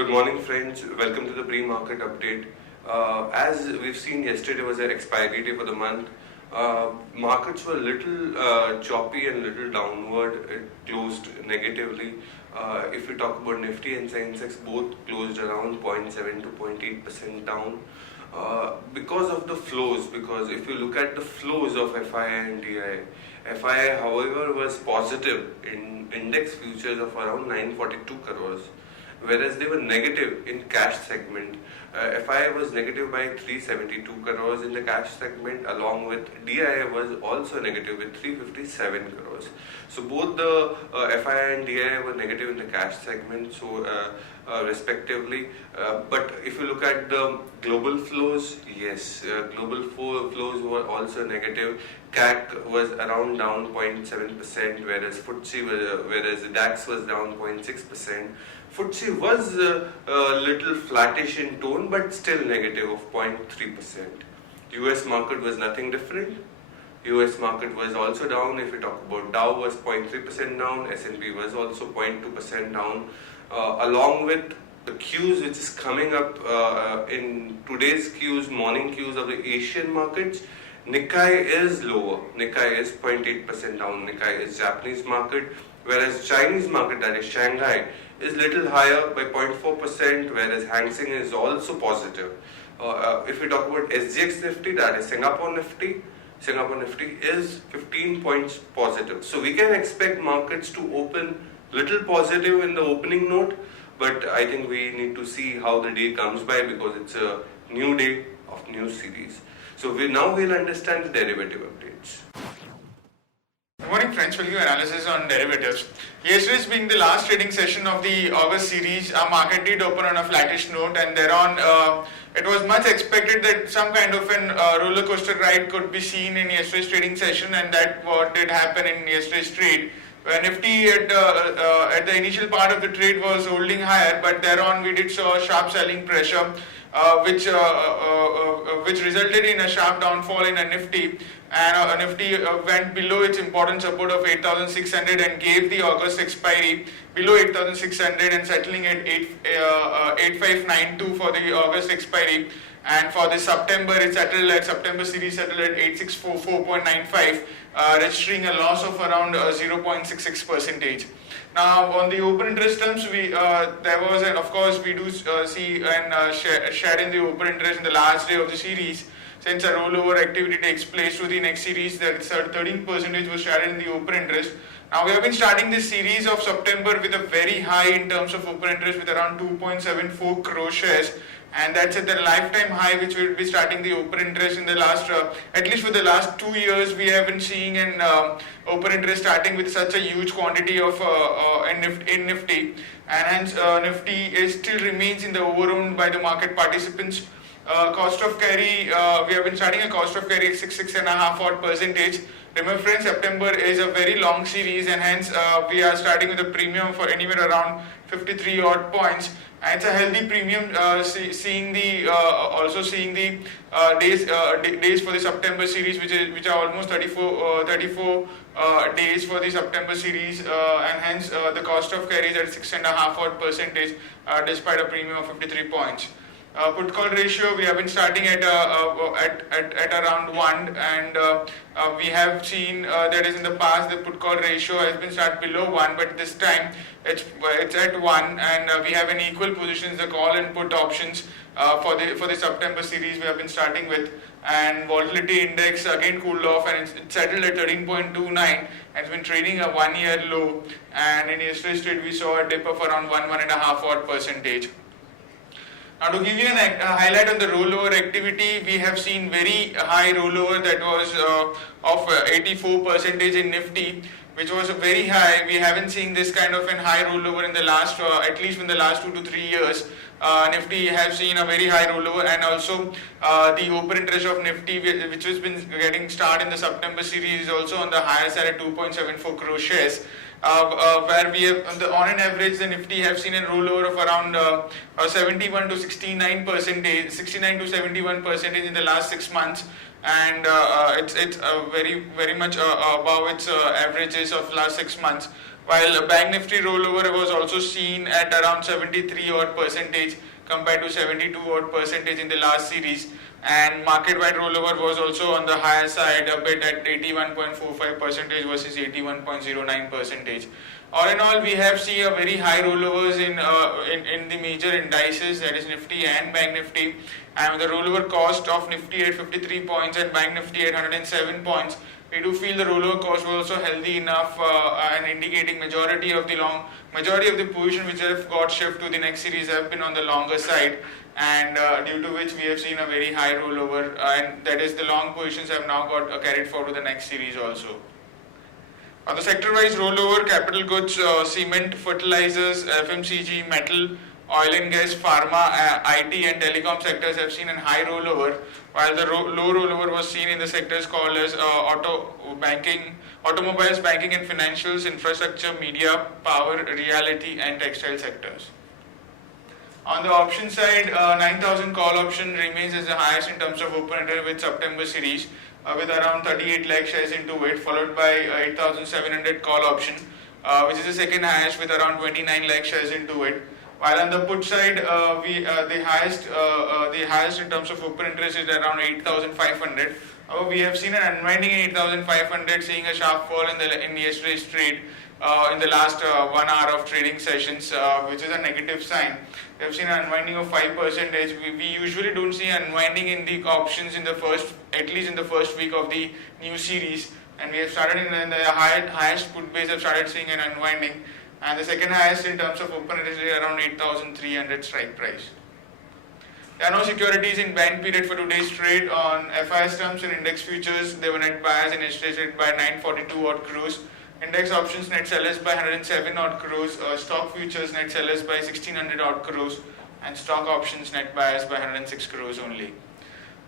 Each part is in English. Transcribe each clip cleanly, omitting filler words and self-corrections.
Good morning, friends. Welcome to the pre-market update. As we've seen, yesterday was an expiry day for the month. Markets were a little choppy and little downward. It closed negatively. If we talk about Nifty and Sensex, both closed around 0.7 to 0.8% down. Because of the flows, because if you look at the flows of FII and DII, FII however was positive in index futures of around 942 crores, whereas they were negative in cash segment. FII was negative by 372 crores in the cash segment, along with DII was also negative with 357 crores. So both the FII and DII were negative in the cash segment, so respectively. But if you look at the global flows, yes, global flows were also negative. CAC was around down 0.7%, whereas whereas DAX was down 0.6%. FTSE was a little flattish in tone, but still negative of 0.3%. US market was nothing different. US market was also down. If we talk about Dow was 0.3% down, S&P was also 0.2% down. Along with the Qs which is coming up in today's Qs, morning Qs of the Asian markets, Nikkei is lower. Nikkei is 0.8% down. Nikkei is Japanese market, whereas Chinese market, that is Shanghai, is little higher by 0.4%, whereas Hang Seng is also positive. If we talk about SGX Nifty, that is Singapore Nifty is 15 points positive. So we can expect markets to open little positive in the opening note, but I think we need to see how the day comes by, because it's a new day of new series. So we'll understand the derivative updates. Good morning, friends. We'll give analysis on derivatives. Yesterday's being the last trading session of the August series, our market did open on a flattish note, and thereon it was much expected that some kind of an roller coaster ride could be seen in yesterday's trading session, and that what did happen in yesterday's trade. Where Nifty at the initial part of the trade was holding higher, but thereon we did saw sharp selling pressure, which resulted in a sharp downfall in a Nifty, and Nifty went below its important support of 8,600 and gave the August expiry below 8,600 and settling at 8592 for the August expiry. And for the September, September series settled at 8644.95, registering a loss of around 0.66%. Now, on the open interest terms, there was, and of course, we do see and share in the open interest in the last day of the series. Since a rollover activity takes place to the next series, that 13% was shared in the open interest. Now, we have been starting this series of September with a very high in terms of open interest with around 2.74 crore shares. And that's at the lifetime high, which we will be starting the open interest in the last, at least for the last 2 years, we have been seeing an open interest starting with such a huge quantity of in Nifty, and hence Nifty still remains in the overowned by the market participants. Cost of carry, we have been starting a cost of carry at 6.5%. Remember, friends, September is a very long series, and hence we are starting with a premium for anywhere around 53 odd points. And it's a healthy premium, seeing the days for the September series, which are almost 34 days for the September series, and hence the cost of carry is at 6.5% despite a premium of 53 points. Put call ratio, we have been starting at around 1, and we have seen that is in the past the put call ratio has been started below 1, but this time it's at 1, and we have an equal positions, the call and put options for the September series we have been starting with. And volatility index again cooled off, and it's settled at 13.29 and it's been trading a 1 year low, and in yesterday's trade we saw a dip of around 1.5%. Now, to give you a highlight on the rollover activity, we have seen very high rollover, that was of 84% in Nifty, which was very high. We haven't seen this kind of an high rollover in the last, at least in the last 2 to 3 years. Nifty has seen a very high rollover, and also the open interest of Nifty, which has been getting started in the September series, is also on the higher side at 2.74 crore shares. Where we have, on an average, the Nifty have seen a rollover of around 71 to 69%, 69 to 71% in the last 6 months, and it's very much above its averages of last 6 months. while Bank Nifty rollover was also seen at around 73 odd percentage compared to 72 odd percentage in the last series, and market-wide rollover was also on the higher side a bit at 81.45 percentage versus 81.09 percentage. All in all, we have seen a very high rollovers in the major indices, that is Nifty and Bank Nifty, and with the rollover cost of Nifty at 53 points and Bank Nifty at 107 points, we do feel the rollover cost was also healthy enough and indicating majority of the position which have got shift to the next series have been on the longer side, and due to which we have seen a very high rollover, and that is the long positions have now got carried forward to the next series also. On the sector-wise rollover, capital goods, cement, fertilizers, FMCG, metal, oil and gas, pharma, IT and telecom sectors have seen a high rollover, while the low rollover was seen in the sectors called as automobiles, banking and financials, infrastructure, media, power, reality and textile sectors. On the option side, 9,000 call option remains as the highest in terms of open interest with September series, with around 38 lakh shares into it, followed by 8,700 call option, which is the second highest with around 29 lakh shares into it. While on the put side, the highest in terms of open interest is around 8,500. We have seen an unwinding in 8,500, seeing a sharp fall in yesterday's trade in the last 1 hour of trading sessions, which is a negative sign. We have seen an unwinding of 5%. We usually don't see unwinding in the options at least in the first week of the new series, and we have started in the highest put base have started seeing an unwinding, and the second highest in terms of open interest is around 8,300 strike price. There are no securities in band period for today's trade. On FIS terms and index futures, they were net buyers in yesterday's trade by 942 odd crores. Index options net sellers by 107 odd crores. Stock futures net sellers by 1600 odd crores, and stock options net buyers by 106 crores only.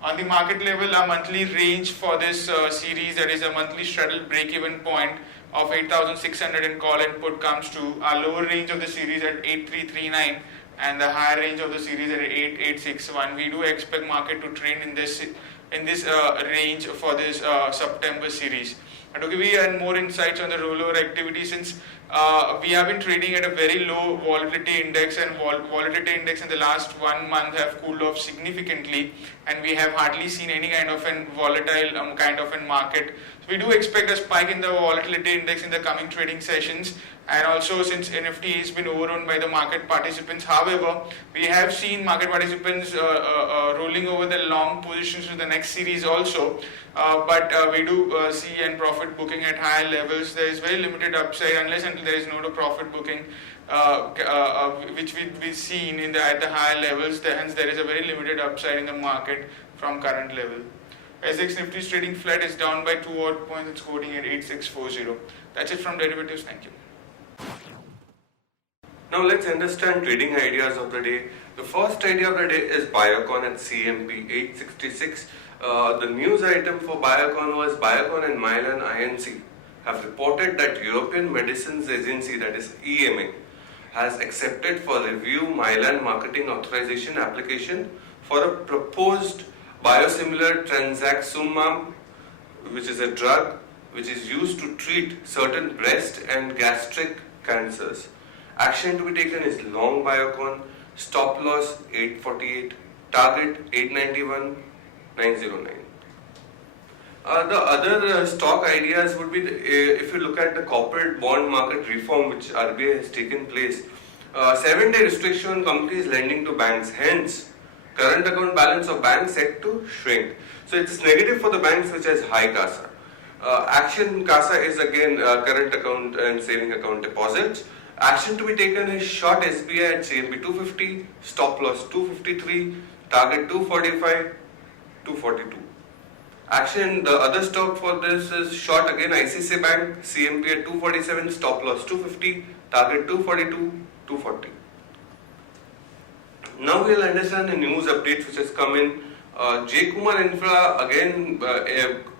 On the market level, our monthly range for this series, that is a monthly straddle break-even point of 8,600 in call and put, comes to our lower range of the series at 8,339 and the higher range of the series at 8,861. We do expect market to trend in this range for this September series. To give you more insights on the rollover activity, since we have been trading at a very low volatility index, and volatility index in the last 1 month have cooled off significantly, and we have hardly seen any kind of an volatile kind of an market. So we do expect a spike in the volatility index in the coming trading sessions, and also since NFT has been overrun by the market participants. However, we have seen market participants rolling over the long positions to the next series also, but we do see and profit booking at higher levels. There is very limited upside unless until there is no profit booking, which will be seen at the higher levels. Hence, there is a very limited upside in the market from current level. SX Nifty is trading flat, is down by 2 odd points. It's quoting at 8640. That's it from derivatives. Thank you. Now let's understand trading ideas of the day. The first idea of the day is Biocon at CMP 866. The news item for Biocon was Biocon and Mylan INC have reported that European Medicines Agency, that is EMA, has accepted for review Mylan marketing authorization application for a proposed biosimilar Transaxumab, which is a drug which is used to treat certain breast and gastric cancers. Action to be taken is long Biocon, stop loss 848, target 891,909. The other stock ideas would be, if you look at the corporate bond market reform which RBI has taken place, 7-day restriction on companies lending to banks, hence current account balance of banks set to shrink. So it's negative for the banks which has high CASA. Action CASA is again current account and saving account deposits. Action to be taken is short SBI at CMP 250, stop loss 253, target 245, 242. Action, the other stock for this is short again ICICI Bank, CMP at 247, stop loss 250, target 242, 240. Now we'll understand the news updates which has come in. J. Kumar Infra again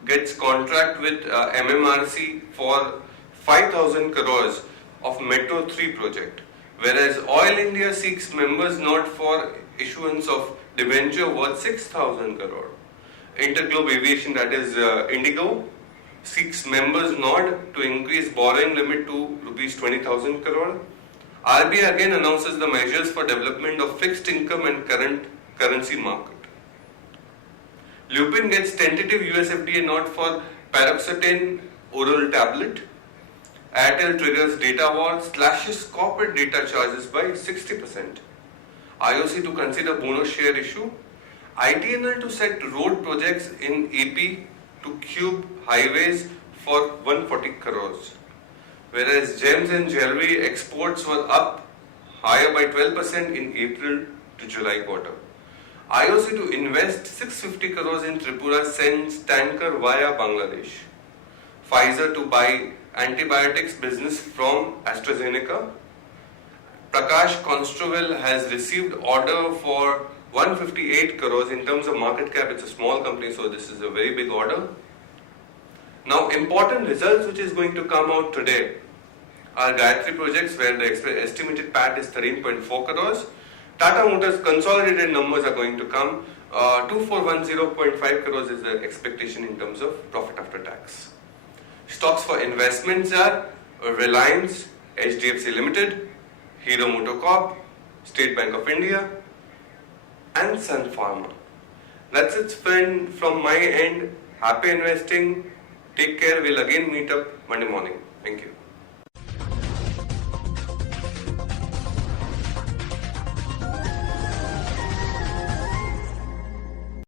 gets contract with MMRC for 5,000 crores of Metro 3 project, whereas Oil India seeks members note for issuance of debenture worth 6,000 crore. Interglobe Aviation, that is Indigo, seeks members nod to increase borrowing limit to rupees 20,000 crore. RBI again announces the measures for development of fixed income and current currency market. Lupin gets tentative US FDA nod for paroxetine oral tablet. Airtel triggers data war, slashes corporate data charges by 60%. IOC to consider bonus share issue. ITNL to set road projects in AP to cube highways for 140 crores. Whereas gems and jewelry exports were up higher by 12% in April to July quarter. IOC to invest 650 crores in Tripura sends tanker via Bangladesh. Pfizer to buy antibiotics business from AstraZeneca. Prakash Constable has received order for 158 crores. In terms of market cap, it's a small company, so this is a very big order. Now, important results which is going to come out today are Gayatri projects, where the estimated PAT is 13.4 crores. Tata Motors consolidated numbers are going to come. 2410.5 crores is the expectation in terms of profit after tax. Stocks for investments are Reliance, HDFC Limited, Hero MotoCorp, State Bank of India, and Sun Pharma. That's it, friend, from my end. Happy investing. Take care. We'll again meet up Monday morning. Thank you.